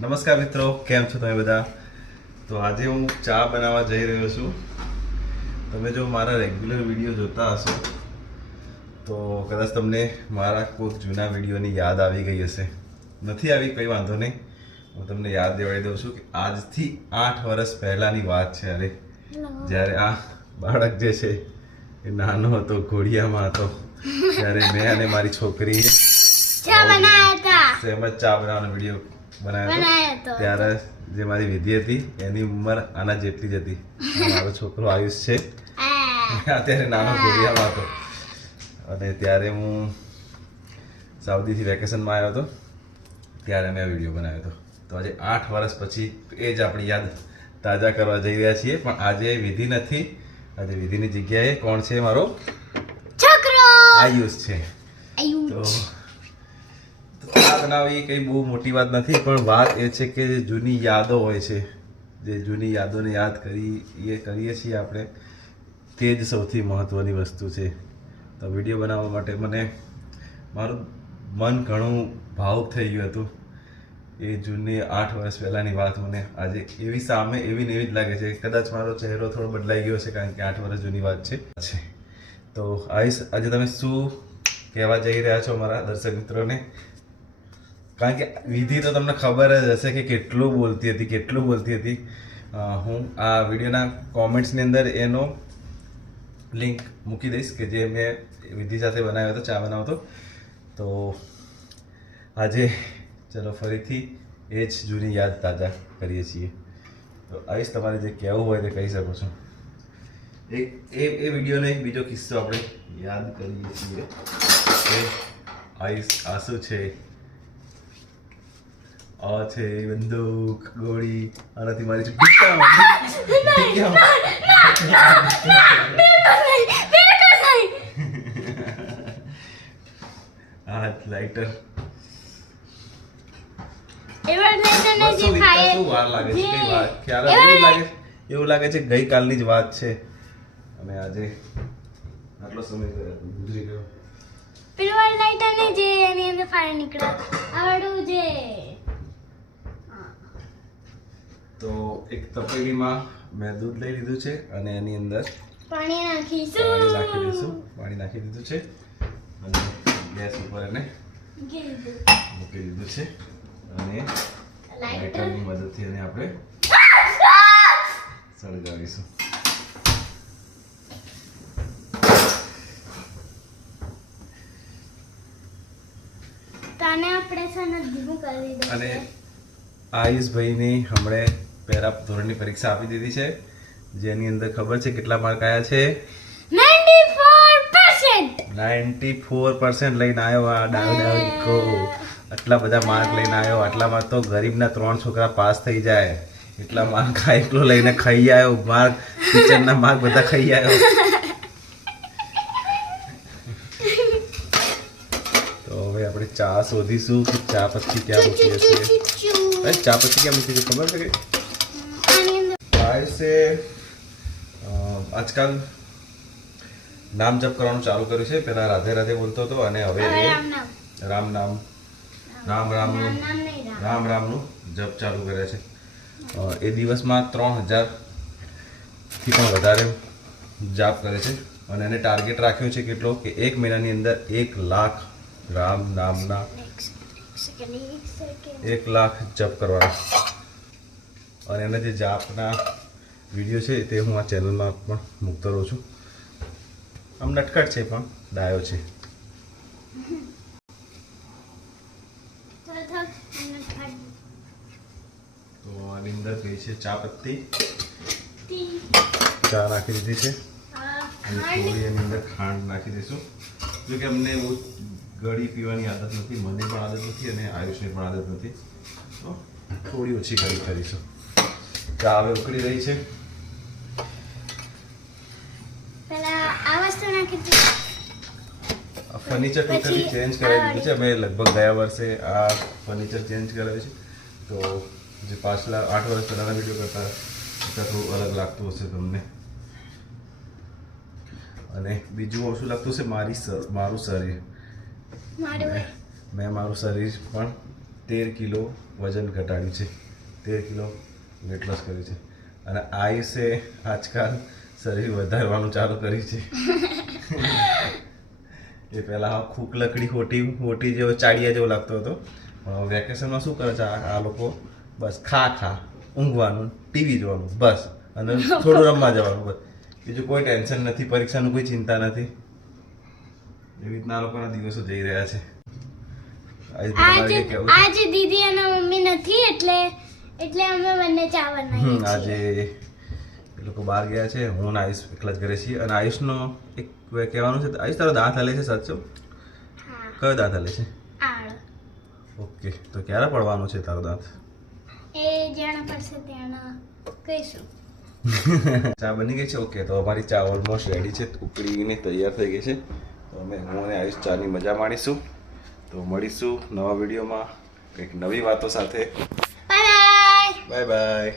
નમસ્કાર મિત્રો, કેમ છો તમે બધા? તો આજે હું ચા બનાવવા જઈ રહ્યો છું. તમે જો મારા રેગ્યુલર વિડીયો જોતા હશો તો કદાચ તમને મારા કોઈક જૂના વિડીયોની યાદ આવી ગઈ હશે. નથી આવી કંઈ વાંધો નહીં, હું તમને યાદ દેવાડી દઉં છું કે આજથી 8 વર્ષ પહેલાંની વાત છે. અરે જ્યારે આ બાળક જે છે એ નાનો હતો, ઘોડિયામાં હતો, ત્યારે મેં અને મારી છોકરીએ ચા બનાવવાનો વિડીયો બનાવ્યો હતો. ત્યારે જે મારી વિધિ હતી એની ઉંમર આના જેટલી જ હતી. મારો છોકરો આયુષ છે, અત્યારે નાનો ઘોડિયામાં હતો. અને ત્યારે હું સાઉદીથી વેકેશનમાં આવ્યો હતો, ત્યારે મેં આ વિડીયો બનાવ્યો હતો. તો આજે 8 વર્ષ પછી એ જ આપણી યાદ તાજા કરવા જઈ રહ્યા છીએ. પણ આજે વિધિ નથી, આજે વિધિની જગ્યાએ કોણ છે? મારો છોકરો આયુષ છે. તો ચા બનાવવી કંઈ બહુ મોટી વાત નથી, પણ વાત એ છે કે જે જૂની યાદો હોય છે, જે જૂની યાદોને યાદ કરીએ છીએ આપણે, તે જ સૌથી મહત્ત્વની વસ્તુ છે. તો વિડીયો બનાવવા માટે મારું મન ઘણું ભાવુક થઈ ગયું હતું. એ જૂની 8 વર્ષ પહેલાંની વાત મને આજે એવી સામે એવી ને એવી જ લાગે છે. કદાચ મારો ચહેરો થોડો બદલાઈ ગયો છે, કારણ કે 8 વર્ષ જૂની વાત છે. તો આયુષ, આજે તમે શું કહેવા જઈ રહ્યા છો મારા દર્શક મિત્રોને? કારણ કે વિધિ તો તમને ખબર જ હશે કે કેટલું બોલતી હતી. હું આ વિડીયોના કોમેન્ટ્સની અંદર એનો લિંક મૂકી દઈશ કે જે મેં વિધિ સાથે બનાવ્યો હતો, ચા બનાવતો. તો આજે ચલો ફરીથી એ જ જૂની યાદ તાજા કરીએ છીએ. તો આવીશ, તમારે જે કહેવું હોય તે કહી શકો છો. એ વિડીયોનો એક બીજો કિસ્સો આપણે યાદ કરીએ છીએ કે આયુષ આ શું છે? આ છે બંદૂક, ગોળી, આનાથી મારી છે લાઇટર. એવું લાગે છે ગઈકાલની જ વાત છે અને આજે આટલો સમય ગુજરી ગયો. પેલું લાઇટર ને જે એની અંદર ફાયર નીકળે આવડું જે. તો એક તપેલીમાં મેં દૂધ લઈ લીધું છે અને એની અંદર પાણી નાખી દીધું છે અને ગેસ ઉપર એને મૂકી દીધું છે અને લાઇટરની મદદથી એને આપણે સળગાવીશું. તાને આપણે સનદ ધીમું કરી દીધું. અને આયુષભાઈની હમણે પહેલા ધોરણની પરીક્ષા આપી દીધી છે, જેની અંદર ખબર છે કેટલા માર્ક આવ્યા છે? 94% લઈને આવ્યો આ ડાયો. આટલા બધા માર્ક લઈને આવ્યો. આટલામાં તો ગરીબના 3 છોકરા પાસ થઈ જાય એટલા માર્ક એકલો લઈને ખાઈ આવ્યો. માર્ક ટીચરના માર્ક બધા ખાઈ આવ્યો. તો હવે આપણે ચા શોધીશું કે ચા પત્તી ક્યાં મૂકીએ છીએ. ચા પત્તી ક્યાં મૂકી છે ખબર છે કે આયુષે આજકાલ નામ જપ કરવાનું ચાલુ કર્યું છે. પહેલા રાધે રાધે બોલતો હતો અને હવે રામ રામનું જપ ચાલુ કરે છે. એ દિવસમાં 3000 થી પણ વધારે જાપ કરે છે અને એને ટાર્ગેટ રાખ્યો છે કેટલો કે 1 મહિનાની અંદર 1 લાખ રામ નામના 1 લાખ જપ કરવાના. અને એના જે જાપના વિડીયો છે તે હું આ ચેનલમાં પણ મૂકતો રહું છું. આમ નટખટ છે પણ ડાયો છે. તો આની અંદર કઈ છે? ચા પત્તી, ચા નાખી દીધી છે અને થોડી એની અંદર ખાંડ નાખી દઈશું. જો કે અમને એવું ગળી પીવાની આદત નથી, મને પણ આદત નથી અને આયુષને પણ આદત નથી, તો થોડી ઓછી ગળી કરીશું. ચા હવે ઉકળી રહી છે. ફર્નિચર ટોટલી ચેન્જ કરાવી દીધું છે. અમે લગભગ ગયા વર્ષે આ ફર્નિચર ચેન્જ કરાવ્યું છે. તો જે પાછલા 8 વર્ષ પહેલાંના વિડીયો કરતાં થોડું અલગ લાગતું હશે તમને. અને બીજું શું લાગતું હશે? મારું શરીર. મેં મારું શરીર પણ 13 કિલો વજન ઘટાડ્યું છે, 13 કિલો વેટ લોસ કર્યું છે. અને આયુષે આજકાલ શરીર વધારવાનું ચાલુ કર્યું છે. એ પહેલાં ખૂક લકડી હોટી જેવો ચાડિયા જેવો લાગતો હતો. વેકેશનમાં શું કરે છે આ લોકો? બસ ખા ઊંઘવાનું, ટીવી જોવાનું બસ, અને થોડું રમવા જવાનું બસ. બીજું કોઈ ટેન્શન નથી, પરીક્ષાનું કોઈ ચિંતા નથી. એવી રીતના આ લોકોના દિવસો જઈ રહ્યા છે. આજે દીદી અને મમ્મી નથી એટલે અમે બંને ચા બનાવીએ છીએ. આજે એ લોકો બહાર ગયા છે, હું અને આયુષ એકલા જ ઘરે છીએ. અને આયુષનો એક કહેવાનું છે, આયુષ તારો દાંત હલે છે સાચો? કયો દાંત હલે છે? આળ. ઓકે, તો ક્યારે પડવાનો છે તારો દાંત? એ જાણે પડશે ત્યાં કહીશું. ચા બની ગઈ છે. ઓકે, તો અમારી ચા ઓલમોસ્ટ રેડી છે, ઉકળીને તૈયાર થઈ ગઈ છે. તો હું અને આયુષ ચાની મજા માણીશું. તો મળીશું નવા વિડીયોમાં કંઈક નવી વાતો સાથે. Bye bye bye.